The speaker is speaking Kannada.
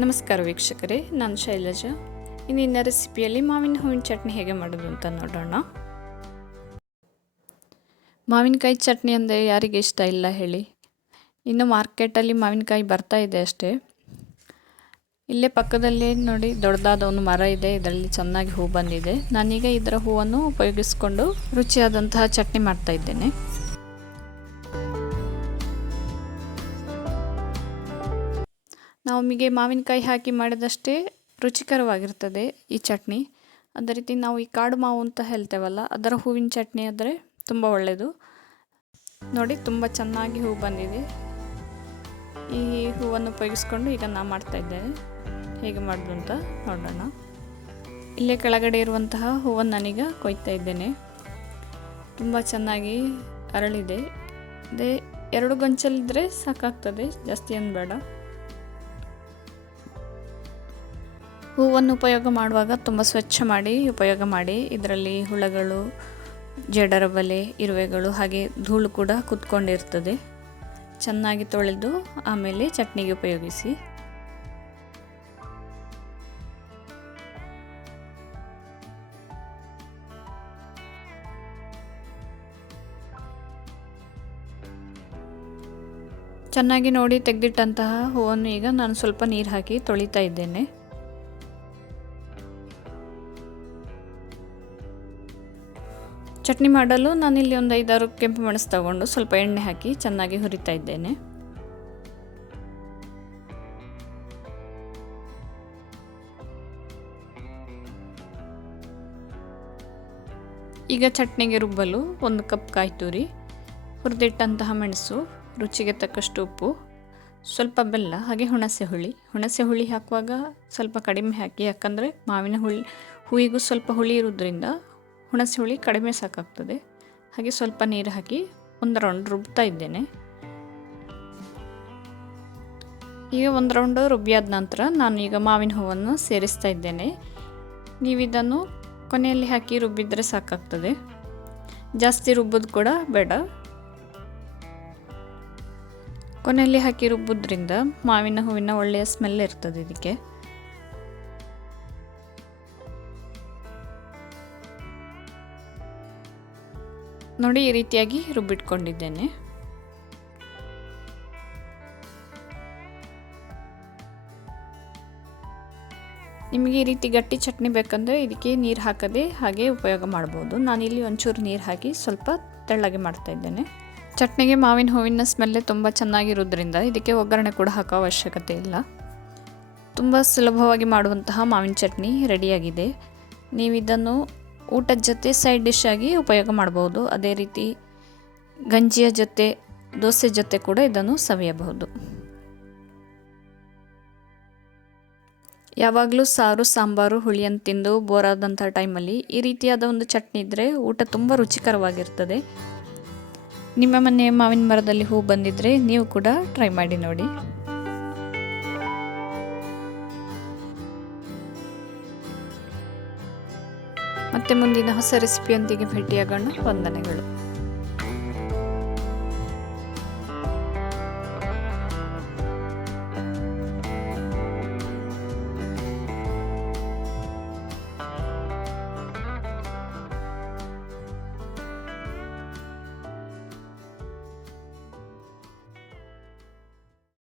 ನಮಸ್ಕಾರ ವೀಕ್ಷಕರೇ, ನಾನು ಶೈಲಜಾ. ಇಂದಿನ ರೆಸಿಪಿಯಲ್ಲಿ ಮಾವಿನ ಹೂವಿನ ಚಟ್ನಿ ಹೇಗೆ ಮಾಡೋದು ಅಂತ ನೋಡೋಣ. ಮಾವಿನಕಾಯಿ ಚಟ್ನಿ ಅಂದರೆ ಯಾರಿಗೆ ಇಷ್ಟ ಇಲ್ಲ ಹೇಳಿ. ಇನ್ನು ಮಾರ್ಕೆಟಲ್ಲಿ ಮಾವಿನಕಾಯಿ ಬರ್ತಾ ಇದೆ ಅಷ್ಟೇ. ಇಲ್ಲೇ ಪಕ್ಕದಲ್ಲಿ ನೋಡಿ ದೊಡ್ಡದಾದ ಒಂದು ಮರ ಇದೆ, ಇದರಲ್ಲಿ ಚೆನ್ನಾಗಿ ಹೂ ಬಂದಿದೆ. ನಾನೀಗ ಇದರ ಹೂವನ್ನು ಉಪಯೋಗಿಸಿಕೊಂಡು ರುಚಿಯಾದಂತಹ ಚಟ್ನಿ ಮಾಡ್ತಾ ಇದ್ದೇನೆ. ನಮಗೆ ಮಾವಿನಕಾಯಿ ಹಾಕಿ ಮಾಡಿದಷ್ಟೇ ರುಚಿಕರವಾಗಿರ್ತದೆ ಈ ಚಟ್ನಿ. ಅದೇ ರೀತಿ ನಾವು ಈ ಕಾಡು ಮಾವು ಅಂತ ಹೇಳ್ತೇವಲ್ಲ, ಅದರ ಹೂವಿನ ಚಟ್ನಿ ಆದರೆ ತುಂಬ ಒಳ್ಳೆಯದು. ನೋಡಿ, ತುಂಬ ಚೆನ್ನಾಗಿ ಹೂ ಬಂದಿದೆ. ಈ ಹೂವನ್ನು ಉಪಯೋಗಿಸ್ಕೊಂಡು ಈಗ ನಾನು ಮಾಡ್ತಾ ಇದ್ದೇನೆ. ಹೇಗೆ ಮಾಡೋದು ಅಂತ ನೋಡೋಣ. ಇಲ್ಲೇ ಕೆಳಗಡೆ ಇರುವಂತಹ ಹೂವನ್ನು ನಾನೀಗ ಕೊಯ್ತಾ ಇದ್ದೇನೆ. ತುಂಬ ಚೆನ್ನಾಗಿ ಅರಳಿದೆ. ಅದೇ 2 ಗೊಂಚಲಿದ್ದರೆ ಸಾಕಾಗ್ತದೆ, ಜಾಸ್ತಿ ಏನು ಬೇಡ. ಹೂವನ್ನು ಉಪಯೋಗ ಮಾಡುವಾಗ ತುಂಬ ಸ್ವಚ್ಛ ಮಾಡಿ ಉಪಯೋಗ ಮಾಡಿ. ಇದರಲ್ಲಿ ಹುಳಗಳು, ಜೇಡರಬಲೆ, ಇರುವೆಗಳು ಹಾಗೆ ಧೂಳು ಕೂಡ ಕುತ್ಕೊಂಡಿರ್ತದೆ. ಚೆನ್ನಾಗಿ ತೊಳೆದು ಆಮೇಲೆ ಚಟ್ನಿಗೆ ಉಪಯೋಗಿಸಿ. ಚೆನ್ನಾಗಿ ನೋಡಿ ತೆಗೆದಿಟ್ಟಂತಹ ಹೂವನ್ನು ಈಗ ನಾನು ಸ್ವಲ್ಪ ನೀರು ಹಾಕಿ ತೊಳಿತಾ ಇದ್ದೇನೆ. ಚಟ್ನಿ ಮಾಡಲು ನಾನಿಲ್ಲಿ ಒಂದು 5-6 ಕೆಂಪು ಮೆಣಸು ತಗೊಂಡು ಸ್ವಲ್ಪ ಎಣ್ಣೆ ಹಾಕಿ ಚೆನ್ನಾಗಿ ಹುರಿತಾ ಇದ್ದೇನೆ. ಈಗ ಚಟ್ನಿಗೆ ರುಬ್ಬಲು 1 ಕಪ್ ಕಾಯಿ ತುರಿ, ಹುರಿದಿಟ್ಟಂತಹ ಮೆಣಸು, ರುಚಿಗೆ ತಕ್ಕಷ್ಟು ಉಪ್ಪು, ಸ್ವಲ್ಪ ಬೆಲ್ಲ ಹಾಗೆ ಹುಣಸೆ ಹುಳಿ ಹಾಕುವಾಗ ಸ್ವಲ್ಪ ಕಡಿಮೆ ಹಾಕಿ, ಯಾಕಂದರೆ ಮಾವಿನ ಹೂವಿಗೂ ಸ್ವಲ್ಪ ಹುಳಿ ಇರೋದ್ರಿಂದ ಹುಣಸೆ ಹುಳಿ ಕಡಿಮೆ ಸಾಕಾಗ್ತದೆ. ಹಾಗೆ ಸ್ವಲ್ಪ ನೀರು ಹಾಕಿ 1 ರೌಂಡ್ ರುಬ್ತಾ ಇದ್ದೇನೆ. ಈಗ 1 ರೌಂಡ್ ರುಬ್ಬಿಯಾದ ನಂತರ ನಾನು ಈಗ ಮಾವಿನ ಹೂವನ್ನು ಸೇರಿಸ್ತಾ ಇದ್ದೇನೆ. ನೀವಿದನ್ನು ಕೊನೆಯಲ್ಲಿ ಹಾಕಿ ರುಬ್ಬಿದರೆ ಸಾಕಾಗ್ತದೆ, ಜಾಸ್ತಿ ರುಬ್ಬೋದು ಕೂಡ ಬೇಡ. ಕೊನೆಯಲ್ಲಿ ಹಾಕಿ ರುಬ್ಬೋದ್ರಿಂದ ಮಾವಿನ ಹೂವಿನ ಒಳ್ಳೆಯ ಸ್ಮೆಲ್ ಇರ್ತದೆ ಇದಕ್ಕೆ. ನೋಡಿ, ಈ ರೀತಿಯಾಗಿ ರುಬ್ಬಿಟ್ಕೊಂಡಿದ್ದೇನೆ. ನಿಮಗೆ ಈ ರೀತಿ ಗಟ್ಟಿ ಚಟ್ನಿ ಬೇಕಂದರೆ ಇದಕ್ಕೆ ನೀರು ಹಾಕದೆ ಹಾಗೆ ಉಪಯೋಗ ಮಾಡ್ಬೋದು. ನಾನಿಲ್ಲಿ ಒಂಚೂರು ನೀರು ಹಾಕಿ ಸ್ವಲ್ಪ ತೆಳ್ಳಗೆ ಮಾಡ್ತಾ ಇದ್ದೇನೆ. ಚಟ್ನಿಗೆ ಮಾವಿನ ಹೂವಿನ ಸ್ಮೆಲ್ಲೇ ತುಂಬ ಚೆನ್ನಾಗಿರೋದ್ರಿಂದ ಇದಕ್ಕೆ ಒಗ್ಗರಣೆ ಕೂಡ ಹಾಕೋ ಅವಶ್ಯಕತೆ ಇಲ್ಲ. ತುಂಬ ಸುಲಭವಾಗಿ ಮಾಡುವಂತಹ ಮಾವಿನ ಚಟ್ನಿ ರೆಡಿಯಾಗಿದೆ. ನೀವು ಇದನ್ನು ಊಟದ ಜೊತೆ ಸೈಡ್ ಡಿಶ್ ಆಗಿ ಉಪಯೋಗ ಮಾಡ್ಬೋದು. ಅದೇ ರೀತಿ ಗಂಜಿಯ ಜೊತೆ, ದೋಸೆ ಜೊತೆ ಕೂಡ ಇದನ್ನು ಸವಿಯಬಹುದು. ಯಾವಾಗಲೂ ಸಾರು ಸಾಂಬಾರು ಹುಳಿಯನ್ನು ತಿಂದು ಬೋರ್ ಆದಂಥ ಟೈಮಲ್ಲಿ ಈ ರೀತಿಯಾದ ಒಂದು ಚಟ್ನಿ ಇದ್ದರೆ ಊಟ ತುಂಬ ರುಚಿಕರವಾಗಿರ್ತದೆ. ನಿಮ್ಮ ಮನೆ ಮಾವಿನ ಮರದಲ್ಲಿ ಹೂ ಬಂದಿದ್ದರೆ ನೀವು ಕೂಡ ಟ್ರೈ ಮಾಡಿ ನೋಡಿ. ಮತ್ತೆ ಮುಂದಿನ ಹೊಸ ರೆಸಿಪಿಯೊಂದಿಗೆ ಭೇಟಿಯಾಗೋಣ. ವಂದನೆಗಳು.